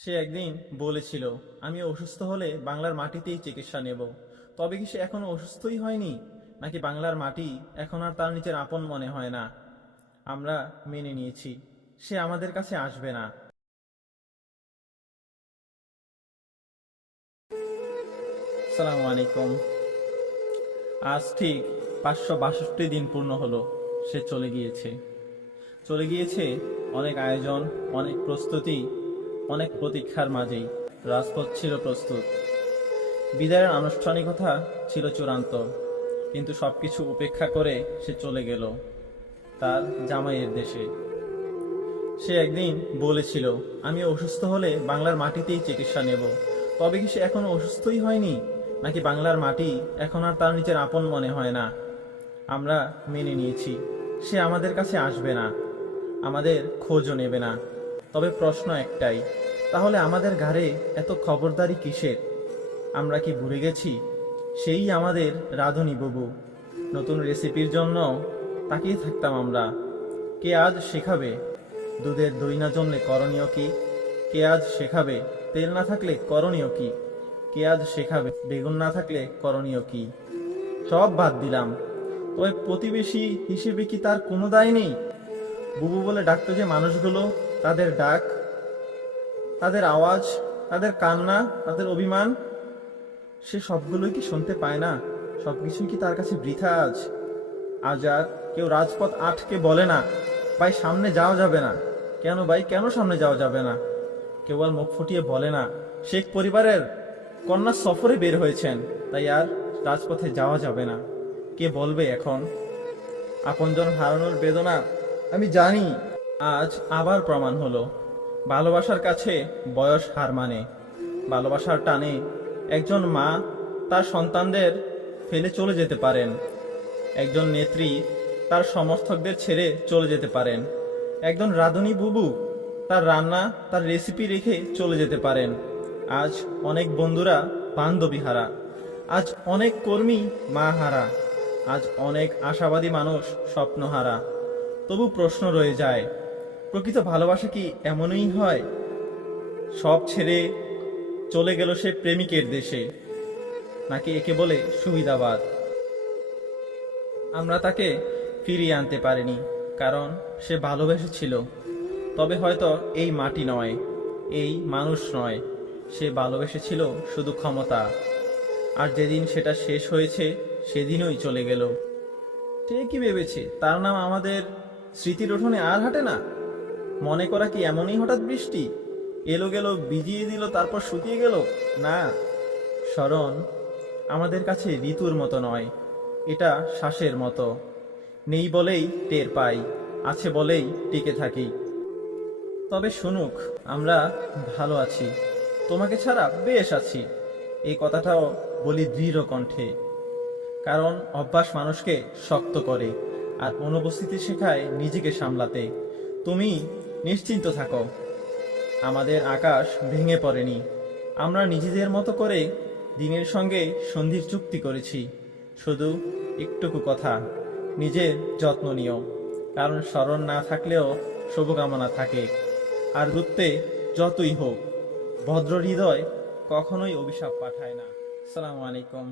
সে একদিন বলেছিল, আমি অসুস্থ হলে বাংলার মাটিতেই চিকিৎসা নেব। তবে কি সে এখনো অসুস্থই হয়নি, নাকি বাংলার মাটি এখন আর তার নিজের আপন মনে হয় না? আমরা মেনে নিয়েছি সে আমাদের কাছে আসবে না। আসসালামু আলাইকুম। আজ ঠিক 562 দিন পূর্ণ হলো সে চলে গিয়েছে। চলে গিয়েছে অনেক আয়োজন, অনেক প্রস্তুতি, অনেক প্রতীক্ষার মাঝেই। রাজপথ ছিল প্রস্তুত, বিদায়ের আনুষ্ঠানিকতা ছিল চূড়ান্ত, কিন্তু সবকিছু উপেক্ষা করে সে চলে গেল তার জামাইয়ের দেশে। সে একদিন বলেছিল, আমি অসুস্থ হলে বাংলার মাটিতেই চিকিৎসা নেব। তবে কি সে এখনো অসুস্থই হয়নি, নাকি বাংলার মাটি এখন আর তার নিজের আপন মনে হয় না? আমরা মেনে নিয়েছি সে আমাদের কাছে আসবে না, আমাদের খোঁজও নেবে না। তবে প্রশ্ন একটাই, তাহলে আমাদের ঘাড়ে এত খবরদারি কিসের? আমরা কি ভুলে গেছি সেই আমাদের রাঁধুনি বুবু? নতুন রেসিপির জন্য তাকিয়ে থাকতাম আমরা। কে আজ শেখাবে দুধের দই না জমলে করণীয় কি? কে আজ শেখাবে তেল না থাকলে করণীয় কি? কে আজ শেখাবে বেগুন না থাকলে করণীয় কি? সব বাদ দিলাম, তবে প্রতিবেশী হিসেবে কি তার কোনো দায় নেই? বুবু বলে ডাকতো যে মানুষগুলো, তাদের ডাক, তাদের আওয়াজ, তাদের কান্না, তাদের অভিমান, সে সবগুলোই কি শুনতে পায় না? সবকিছুই কি তার কাছে বৃথা আজ? আজ আর কেউ রাজপথ আটকে বলে না, ভাই সামনে যাওয়া যাবে না। কেন ভাই, কেন সামনে যাওয়া যাবে না? কেউ আর মুখ ফুটিয়ে বলে না, শেখ পরিবারের কন্যা সফরে বের হয়েছেন, তাই আর রাজপথে যাওয়া যাবে না। কে বলবে এখন? আপনজন হারানোর বেদনা আমি জানি। আজ আবার প্রমাণ হলো, ভালোবাসার কাছে বয়স হার মানে। ভালোবাসার টানে একজন মা তার সন্তানদের ফেলে চলে যেতে পারেন, একজন নেত্রী তার সমর্থকদের ছেড়ে চলে যেতে পারেন, একজন রাঁধুনি বুবু তার রান্না, তার রেসিপি রেখে চলে যেতে পারেন। আজ অনেক বন্ধুরা বান্ধবী হারা, আজ অনেক কর্মী মা হারা, আজ অনেক আশাবাদী মানুষ স্বপ্নহারা। তবু প্রশ্ন রয়ে যায়, প্রকৃত ভালোবাসা কি এমনই হয়? সব ছেড়ে চলে গেল সে প্রেমিকের দেশে, নাকি একে বলে সুবিধাবাদ? আমরা তাকে ফিরিয়ে আনতে পারিনি, কারণ সে ভালোবেসেছিল। তবে হয়তো এই মাটি নয়, এই মানুষ নয়, সে ভালোবেসেছিল শুধু ক্ষমতা। আর যেদিন সেটা শেষ হয়েছে সেদিনই চলে গেল। সে কি ভেবেছে তার নাম আমাদের স্মৃতির উঠোনে আর হাঁটে না? মনে করা কি এমনই হঠাৎ বৃষ্টি এলো গেল, ভিজিয়ে দিল তারপর শুকিয়ে গেল? না, স্মরণ আমাদের কাছে ঋতুর মতো নয়, এটা শ্বাসের মতো। নেই বলেই টের পাই, আছে বলেই টিকে থাকি। তবে শুনুক, আমরা ভালো আছি, তোমাকে ছাড়া বেশ আছি, এই কথাটাও বলি দৃঢ় কণ্ঠে। কারণ অভ্যাস মানুষকে শক্ত করে, আর অনুপস্থিতি শেখায় নিজেকে সামলাতে। তুমি নিশ্চিন্ত থাকো, আমাদের আকাশ ভেঙে পড়েনি। আমরা নিজেদের মতো করে দিনের সঙ্গে সন্ধির চুক্তি করেছি। শুধু একটুকু কথা, নিজের যত্ন নিও, কারণ স্মরণ না থাকলেও শুভকামনা থাকে। আর দূরত্বে যতই হোক, ভদ্র হৃদয় কখনোই অভিশাপ পাঠায় না। আসসালামু আলাইকুম।